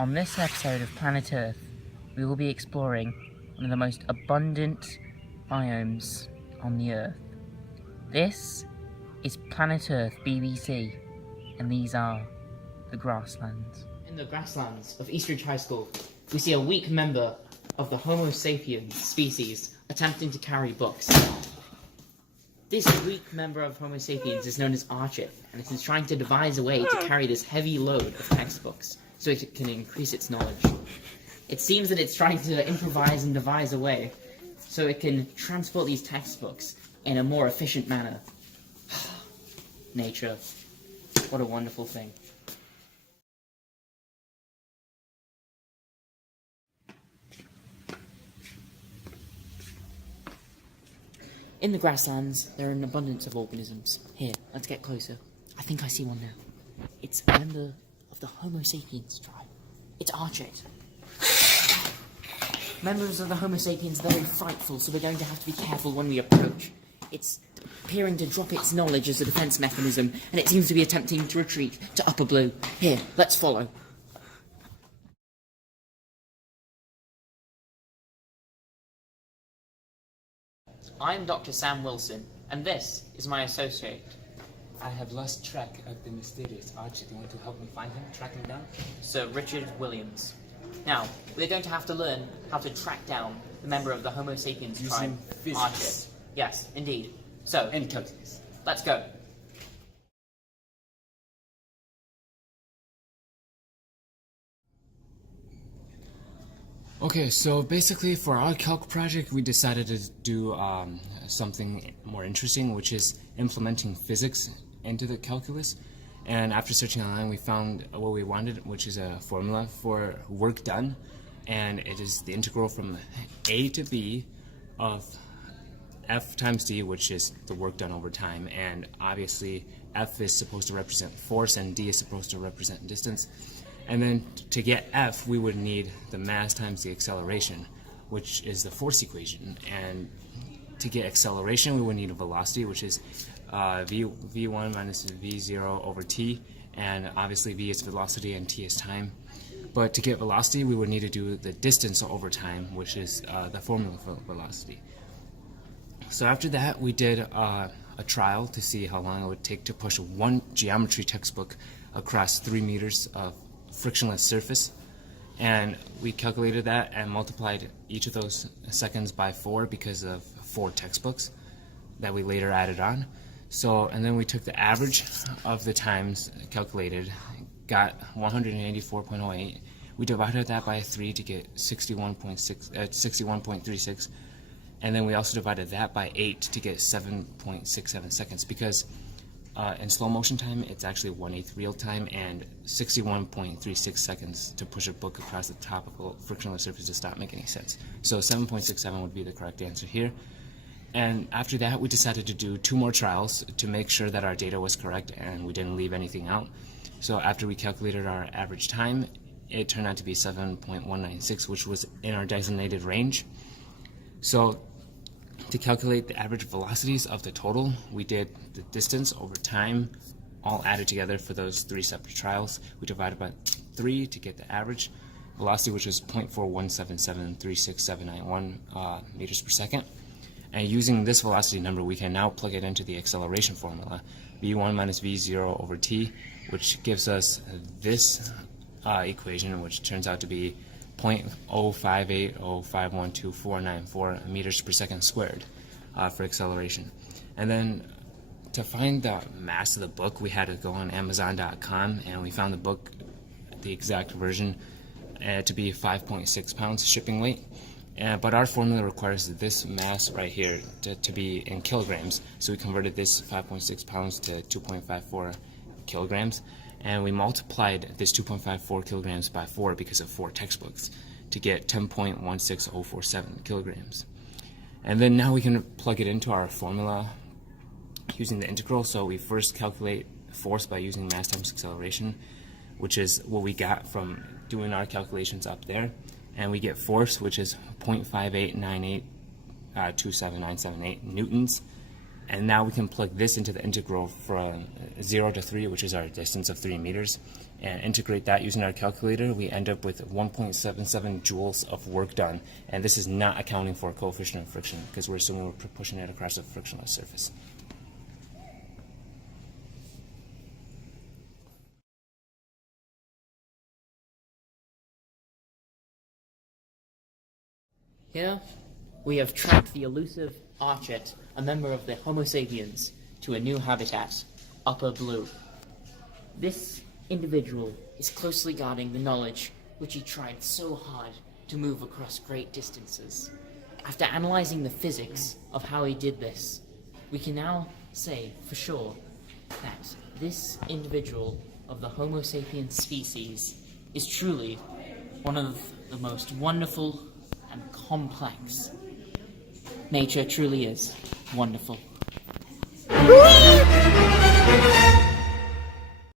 On this episode of Planet Earth, we will be exploring one of the most abundant biomes on the Earth. This is Planet Earth BBC, and these are the grasslands. In the grasslands of Eastridge High School, we see a weak member of the Homo sapiens species attempting to carry books. This weak member of Homo sapiens is known as Archip, and it is trying to devise a way to carry this heavy load of textbooks so it can increase its knowledge. It seems that it's trying to improvise and devise a way so it can transport these textbooks in a more efficient manner. Nature, what a wonderful thing. In the grasslands, there are an abundance of organisms. Here, let's get closer. I think I see one now. It's a member of the Homo sapiens tribe. It's Archit. Members of the Homo sapiens are very frightful, so we're going to have to be careful when we approach. It's appearing to drop its knowledge as a defense mechanism, and it seems to be attempting to retreat to Upper Blue. Here, let's follow. I'm Dr. Sam Wilson, and this is my associate. I have lost track of the mysterious Archie. Do you want to help me find him, track him down? Sir Richard Williams. Now, we're going to have to learn how to track down the member of the Homo sapiens tribe, physics. Archit. Yes, indeed. So, And calculus. let's go. Okay, so basically for our calc project, we decided to do something more interesting, which is implementing physics into the calculus. And after searching online, we found what we wanted, which is a formula for work done. And it is the integral from a to b of f times d, which is the work done over time. And obviously, f is supposed to represent force, and d is supposed to represent distance. And then to get f, we would need the mass times the acceleration, which is the force equation. And to get acceleration, we would need a velocity, which is v1 minus v0 over t. And obviously, v is velocity and t is time. But to get velocity, we would need to do the distance over time, which is the formula for velocity. So after that, we did a trial to see how long it would take to push one geometry textbook across 3 meters of frictionless surface, and we calculated that and multiplied each of those seconds by 4 because of 4 textbooks that we later added on. So, and then we took the average of the times calculated, got 184.08. We divided that by 3 to get 61.36, and then we also divided that by 8 to get 7.67 seconds because in slow motion time, it's actually 1/8 real time, and 61.36 seconds to push a book across the top of a frictionless surface does not make any sense. So 7.67 would be the correct answer here. And after that, we decided to do 2 more trials to make sure that our data was correct and we didn't leave anything out. So after we calculated our average time, it turned out to be 7.196, which was in our designated range. So to calculate the average velocities of the total, we did the distance over time, all added together for those 3 separate trials. We divided by 3 to get the average velocity, which was 0.417736791 meters per second. And using this velocity number, we can now plug it into the acceleration formula, v1 minus v0 over t, which gives us this equation, which turns out to be 0.05805129494 meters per second squared for acceleration. And then to find the mass of the book, we had to go on Amazon.com, and we found the book, the exact version, to be 5.6 pounds shipping weight. But our formula requires this mass right here to be in kilograms, so we converted this 5.6 pounds to 2.54 kilograms. And we multiplied this 2.54 kilograms by 4 because of 4 textbooks to get 10.16047 kilograms. And then now we can plug it into our formula using the integral. So we first calculate force by using mass times acceleration, which is what we got from doing our calculations up there. And we get force, which is 0.589827978 newtons. And now we can plug this into the integral from 0 to 3, which is our distance of 3 meters. and integrate that using our calculator, we end up with 1.77 joules of work done. And this is not accounting for coefficient of friction, because we're assuming we're pushing it across a frictionless surface. Here, we have tracked the elusive Archet, a member of the Homo sapiens, to a new habitat, Upper Blue. This individual is closely guarding the knowledge which he tried so hard to move across great distances. After analyzing the physics of how he did this, we can now say for sure that this individual of the Homo sapiens species is truly one of the most wonderful and complex. Nature truly is wonderful.